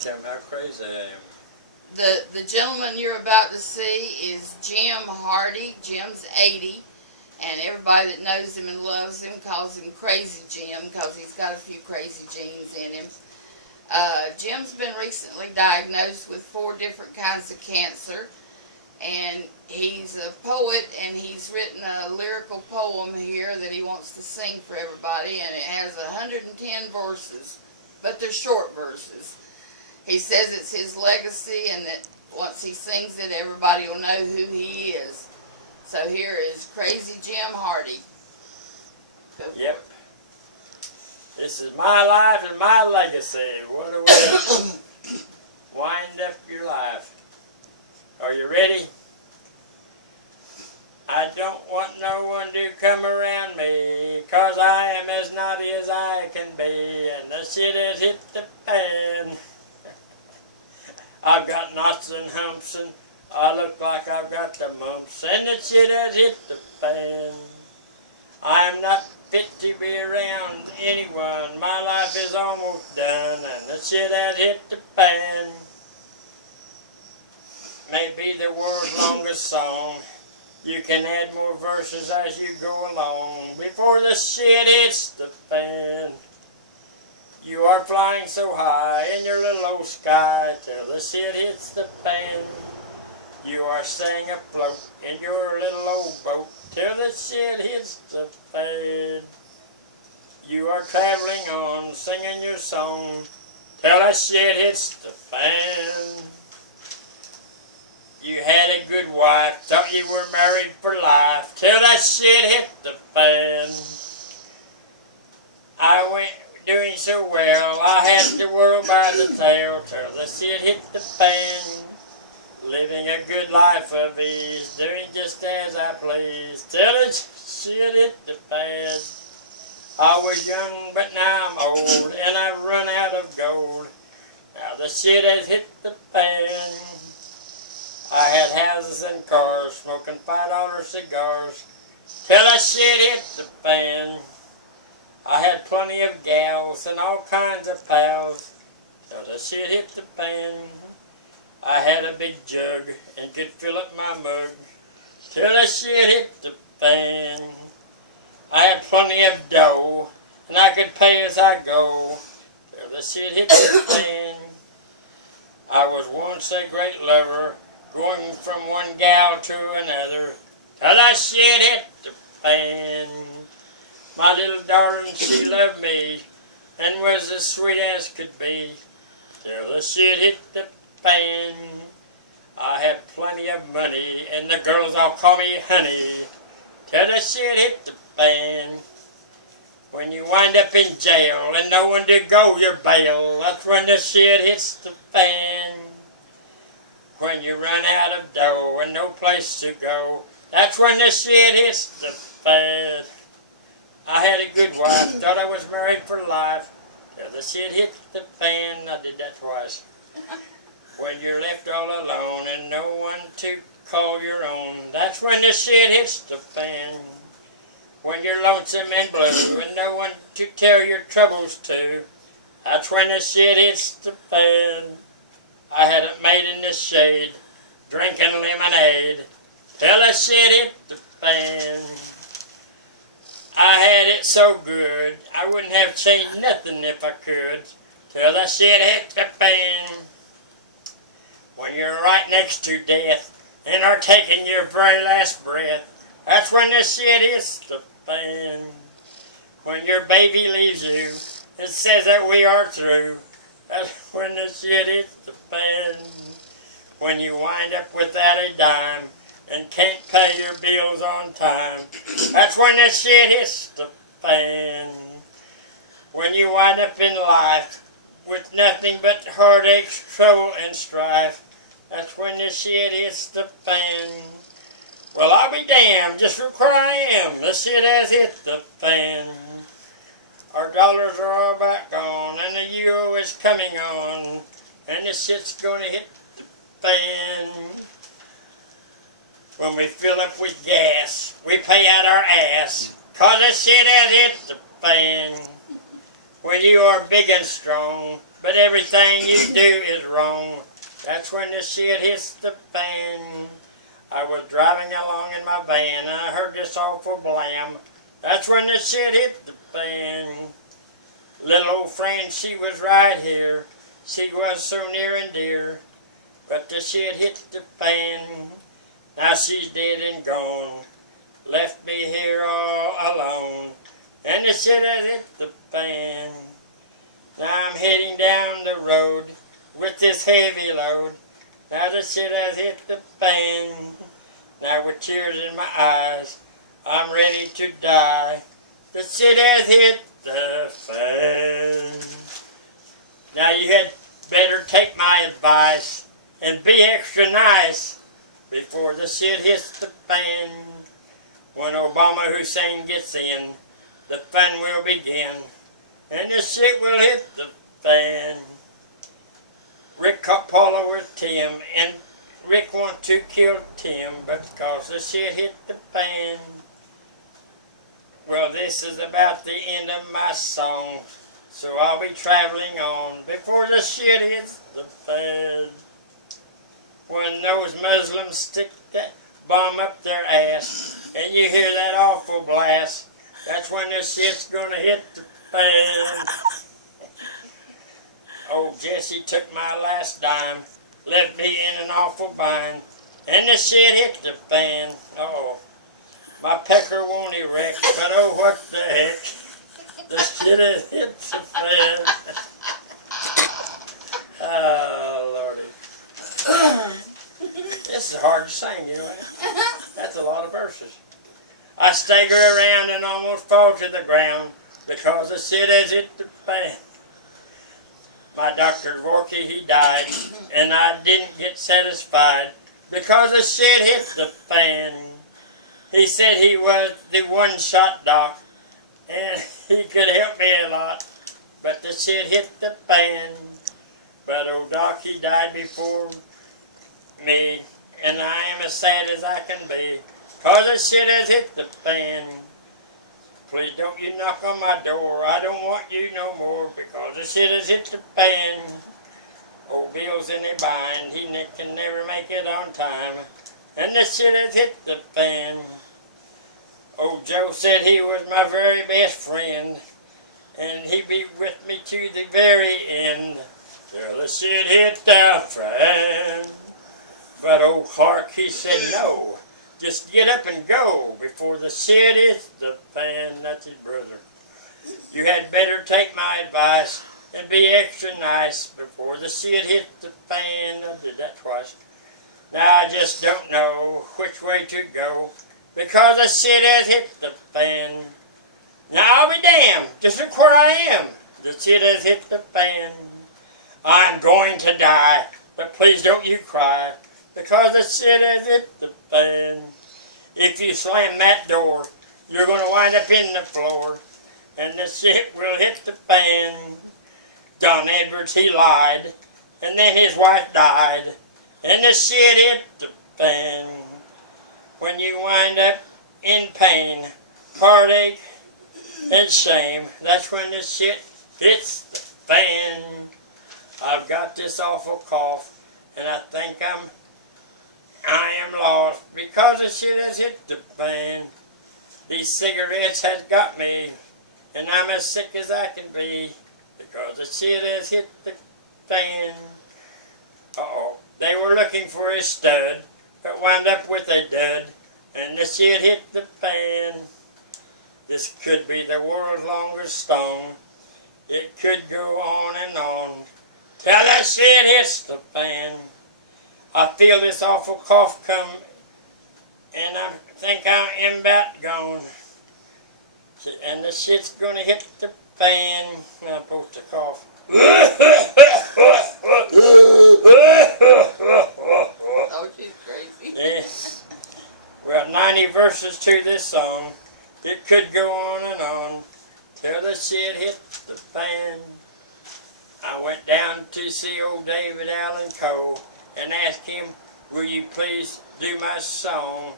Tell me how crazy I am. The gentleman you're about to see is Jim Hardee. Jim's 80, and everybody that knows him and loves him calls him Crazy Jim because he's got a few crazy genes in him. Jim's been recently diagnosed with 4 different kinds of cancer, and he's a poet, and he's written a lyrical poem here that he wants to sing for everybody, and it has 110 verses, but they're short verses. He says it's his legacy, and that once he sings it, everybody will know who he is. So here is Crazy Jim Hardee. Yep. This is my life and my legacy. What a way to wind up your life. Are you ready? I don't want no one to come around me, 'cause I am as naughty as I can be, and the shit has hit the fan. I've got knots and humps, and I look like I've got the mumps, and the shit has hit the fan. I am not fit to be around anyone. My life is almost done, and the shit has hit the fan. Maybe the world's longest song. You can add more verses as you go along before the shit hits the fan. You are flying so high in your little old sky till the shit hits the fan. You are staying afloat in your little old boat till the shit hits the fan. You are traveling on, singing your song till the shit hits the fan. You had a good wife, thought you were married for life till the shit hit the fan. I went doing so well, I had the world by the tail till the shit hit the fan. Living a good life of ease, doing just as I please till the shit hit the fan. I was young, but now I'm old, and I've run out of gold. Now the shit has hit the fan. I had houses and cars, smoking $5 cigars till the shit hit the fan. I had plenty of gals and all kinds of pals till the shit hit the fan. I had a big jug and could fill up my mug till the shit hit the fan. I had plenty of dough and I could pay as I go till the shit hit the fan. I was once a great lover, going from one gal to another till the shit hit the fan. My little darling, she loved me and was as sweet as could be till the shit hit the fan. I had plenty of money and the girls all call me honey till the shit hit the fan. When you wind up in jail and no one to go your bail, that's when the shit hits the fan. When you run out of dough and no place to go, that's when the shit hits the fan. I had a good wife, thought I was married for life till the shit hit the fan. I did that twice. When you're left all alone and no one to call your own, that's when the shit hits the fan. When you're lonesome and blue and no one to tell your troubles to, that's when the shit hits the fan. I had it made in the shade, drinking lemonade till the shit hit the fan. I had it so good, I wouldn't have changed nothing if I could till the shit hit the fan. When you're right next to death and are taking your very last breath, that's when the shit hits the fan. When your baby leaves you and says that we are through, that's when the shit hits the fan. When you wind up without a dime and can't pay your bills on time, that's when the shit hits the fan. When you wind up in life with nothing but heartaches, trouble, and strife, that's when the shit hits the fan. Well, I'll be damned, just look where I am, the shit has hit the fan. Our dollars are all about gone, and the euro is coming on, and the shit's gonna hit the fan. When we fill up with gas, we pay out our ass, 'cause the shit has hit the fan. When you are big and strong, but everything you do is wrong. That's when the shit hits the fan. I was driving along in my van and I heard this awful blam. That's when the shit hit the fan. Little old friend, she was right here. She was so near and dear. But the shit hit the fan. Now she's dead and gone. Left me here all alone. And the shit has hit the fan. Now I'm heading down the road with this heavy load. Now the shit has hit the fan. Now with tears in my eyes, I'm ready to die. The shit has hit the fan. Now you had better take my advice and be extra nice before the shit hits the fan. When Obama Hussein gets in, the fun will begin, and the shit will hit the fan. Rick caught Paula with Tim, and Rick wanted to kill Tim, but because the shit hit the fan. Well, this is about the end of my song, so I'll be traveling on before the shit hits the fan. When those Muslims stick that bomb up their ass, and you hear that awful blast, that's when the shit's gonna hit the fan. Old Jesse took my last dime, left me in an awful bind, and the shit hit the fan. Uh-oh. My pecker won't erect, but oh, what the heck. The shit has hit the fan. Oh, Lordy. This is hard to sing, you know that? That's a lot of verses. I stagger around and almost fall to the ground because the shit has hit the fan. My Dr. Vorky, he died, and I didn't get satisfied because the shit hit the fan. He said he was the one-shot doc, and he could help me a lot, but the shit hit the fan. But old doc, he died before me, and I am as sad as I can be, cause the shit has hit the fan. Please don't you knock on my door, I don't want you no more, because the shit has hit the fan. Old Bill's in a bind, he can never make it on time, and the shit has hit the fan. Old Joe said he was my very best friend, and he'd be with me to the very end, till the shit hit the fan. But old Clark, he said no, just get up and go before the shit hits the fan. That's his brother. You had better take my advice and be extra nice before the shit hit the fan. I did that twice. Now I just don't know which way to go because the shit has hit the fan. Now I'll be damned, just look where I am. The shit has hit the fan. I'm going to die, but please don't you cry, because the shit has hit the fan. If you slam that door, you're going to wind up in the floor, and the shit will hit the fan. Don Edwards, he lied, and then his wife died, and the shit hit the fan. When you wind up in pain, heartache, and shame, that's when the shit hits the fan. I've got this awful cough, and I think I am lost because the shit has hit the fan. These cigarettes has got me, and I'm as sick as I can be because the shit has hit the fan. Uh-oh. They were looking for a stud, but wound up with a dud, and the shit hit the fan. This could be the world's longest stone. It could go on and on till that shit hits the fan. I feel this awful cough come, and I think I am about gone. And the shit's gonna hit the fan. I'm supposed to cough. Oh, she's crazy. Yeah. Well, 90 verses to this song. It could go on and on till the shit hit the fan. I went down to see old David Allen Coe and asked him, will you please do my song?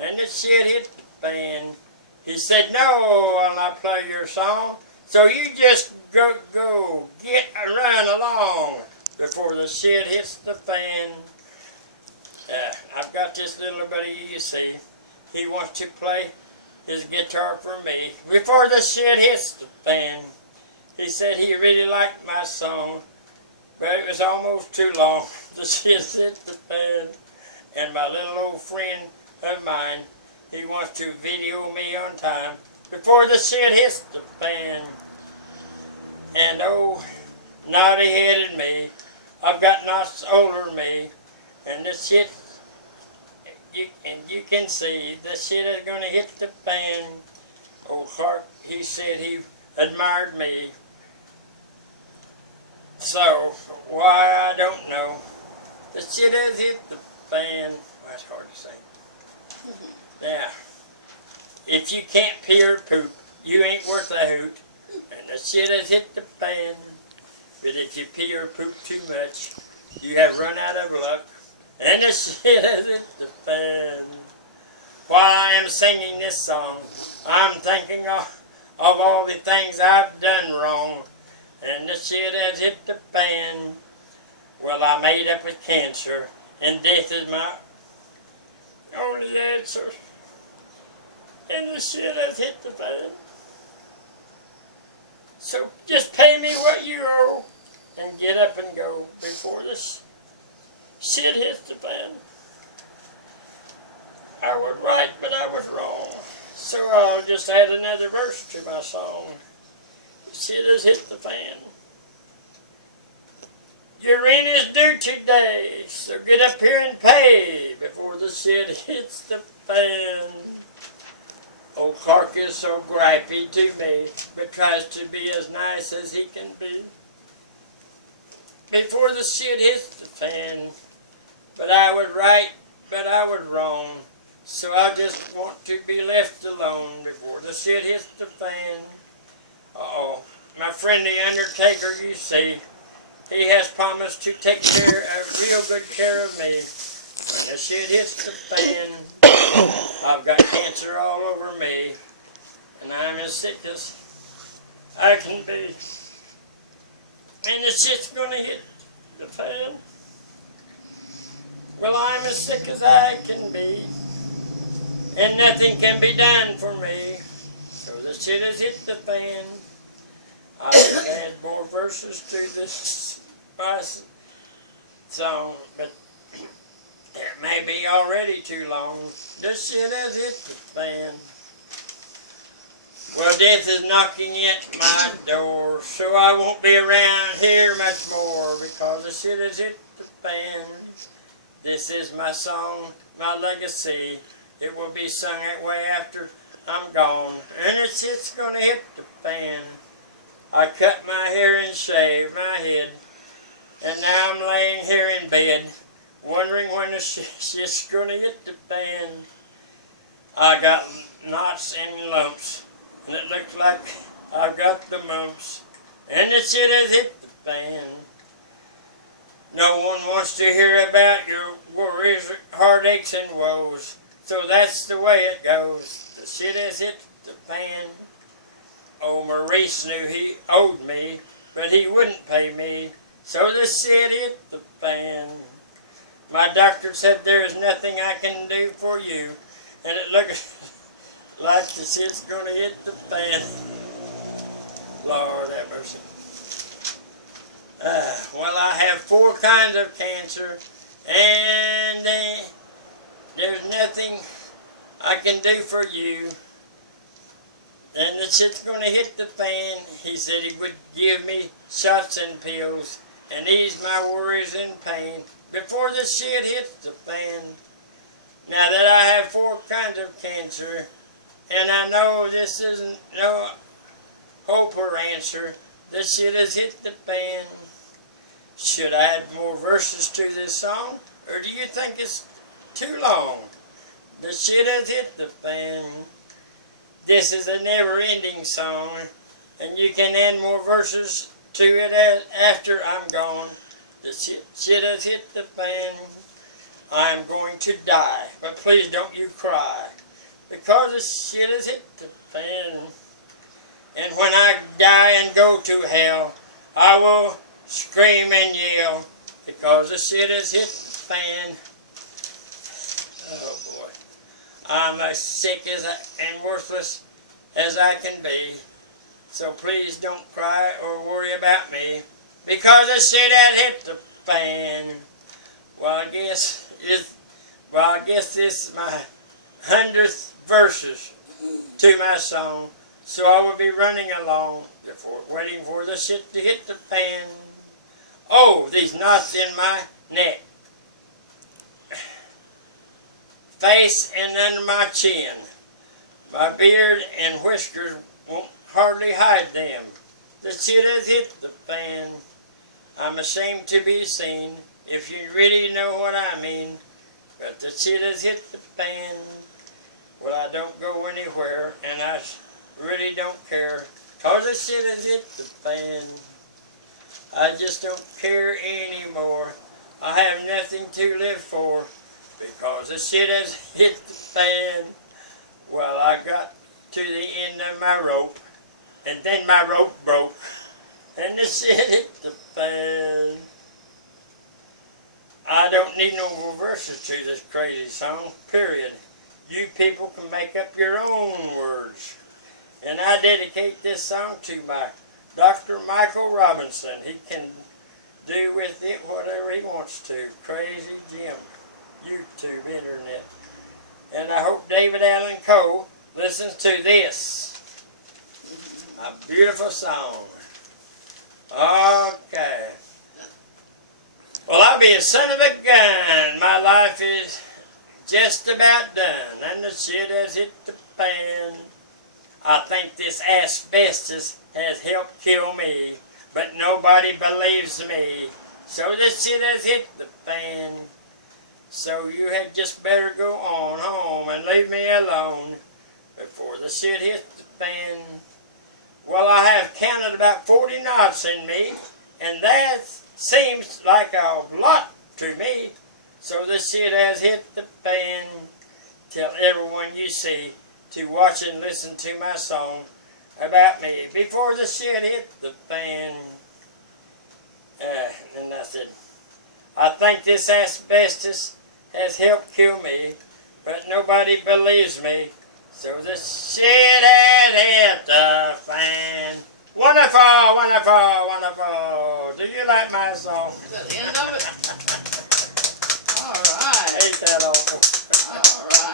And the shit hit the fan. He said, no, I'll not play your song. So you just go, get and run along before the shit hits the fan. I've got this little buddy, you see. He wants to play his guitar for me before the shit hits the fan. He said he really liked my song, but it was almost too long. The shit hit the fan. And my little old friend of mine, he wants to video me on time before the shit hits the fan. And oh, naughty-headed me, I've got knots older than me, and the shit, you can see, the shit is going to hit the fan. Old Clark, he said he admired me. So, why, I don't know. The shit has hit the fan. That's hard to say. Now, if you can't pee or poop, you ain't worth a hoot. And the shit has hit the fan. But if you pee or poop too much, you have run out of luck. And the shit has hit the fan. While I am singing this song, I'm thinking of all the things I've done wrong. And the shit has hit the fan. Well, I made up with cancer, and death is my only answer. And the shit has hit the fan. So just pay me what you owe, and get up and go before this shit hits the fan. I was right, but I was wrong. So I'll just add another verse to my song. Shit has hit the fan. Your rent is due today, so get up here and pay before the shit hits the fan. Old Clark is so gripey to me, but tries to be as nice as he can be before the shit hits the fan. But I was right, but I was wrong, so I just want to be left alone before the shit hits the fan. Uh-oh, my friend the undertaker, you see, he has promised to take real good care of me when the shit hits the fan. I've got cancer all over me, and I'm as sick as I can be. And the shit's gonna hit the fan. Well, I'm as sick as I can be, and nothing can be done for me. So the shit has hit the fan. I will add more verses to this my song, but it may be already too long. The shit has hit the fan. Well, death is knocking at my door, so I won't be around here much more because the shit has hit the fan. This is my song, my legacy. It will be sung that way after I'm gone, and the shit's gonna hit the fan. I cut my hair and shaved my head, and now I'm laying here in bed, wondering when the shit's gonna hit the fan. I got knots and lumps, and it looks like I've got the mumps, and the shit has hit the fan. No one wants to hear about your worries, heartaches, and woes, so that's the way it goes. The shit has hit the fan. Oh, Maurice knew he owed me, but he wouldn't pay me, so the shit hit the fan. My doctor said there is nothing I can do for you, and it looks like the shit's gonna hit the fan. Lord have mercy. Well, I have 4 kinds of cancer, and there's nothing I can do for you. And the shit's gonna hit the fan. He said he would give me shots and pills and ease my worries and pain before the shit hits the fan. Now that I have 4 kinds of cancer, and I know this isn't no hope or answer, the shit has hit the fan. Should I add more verses to this song, or do you think it's too long? The shit has hit the fan. This is a never-ending song, and you can add more verses to it after I'm gone. The shit has hit the fan. I am going to die, but please don't you cry, because the shit has hit the fan. And when I die and go to hell, I will scream and yell because the shit has hit the fan. Oh boy. I'm as sick and worthless as I can be. So please don't cry or worry about me because the shit has hit the fan. Well, I guess this is my 100th verses to my song. So I will be running along before waiting for the shit to hit the fan. Oh, these knots in my neck, face and under my chin. My beard and whiskers won't hardly hide them. The shit has hit the fan. I'm ashamed to be seen, if you really know what I mean. But the shit has hit the fan. Well, I don't go anywhere, and I really don't care, 'cause the shit has hit the fan. I just don't care anymore. I have nothing to live for, because the shit has hit the fan. Well, I got to the end of my rope, and then my rope broke, and the shit hit the fan. I don't need no more verses to this crazy song, period. You people can make up your own words. And I dedicate this song to my Dr. Michael Robinson. He can do with it whatever he wants to. Crazy Jim, YouTube, internet. And I hope David Allen Coe listens to this. A beautiful song. Okay. Well, I'll be a son of a gun. My life is just about done, and the shit has hit the fan. I think this asbestos has helped kill me, but nobody believes me. So the shit has hit the fan. So you had just better go on home and leave me alone before the shit hits the fan. Well, I have counted about 40 knots in me, and that seems like a lot to me. So the shit has hit the fan. Tell everyone you see to watch and listen to my song about me before the shit hit the fan. And I said, I think this asbestos has helped kill me, but nobody believes me. So the shit has hit the fan. Wonderful, wonderful, wonderful. Do you like my song? Is that the end of it? All right. Ain't that awful?